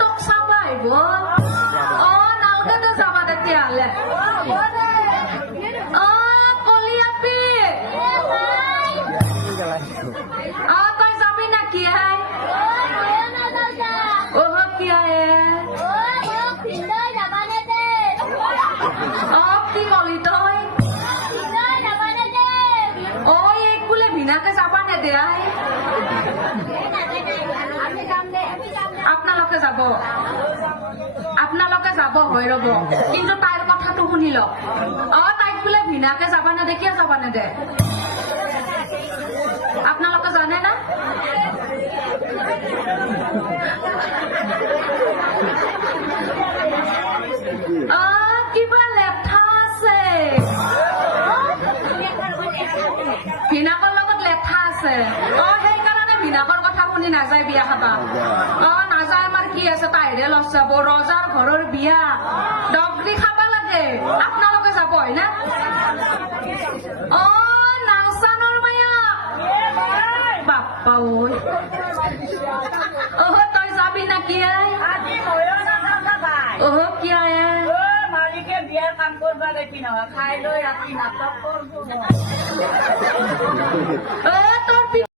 তোক চাব আহিব নালগে দে যাবা তেতিয়াহ'লে কলি আপি তই যাবি নাকি কি কি কলি তই এই বোলে ভিনাকে যাবা নেদে আপোনালোকে যাব হৈ ৰব কিন্তু তাইৰ কথাটো শুনি লওক তাইক বোলে ভিনাকে যাবা নেদে কিয় যাবা নেদে আপোনালোকে জানে না কিবা লেঠা আছে ভিনাকৰ লগত লেঠা আছে সেইকাৰণে ভিনাকৰ কথা শুনি নাযায় বিয়া খাবা নাযায় আমাৰ কি আছে তাইৰে লছ যাব ৰজাৰ ঘৰৰ বিয়া ডগৰি খাবা লাগে আপোনালোকে যাব হয় না নাচানৰ মায়া বাপ্পা তই যাবি নাকি কিয় মালিকে বিয়াৰ কাম কৰিব দেখি নহয় খাই লৈ ৰাতি নাটক কৰিব তই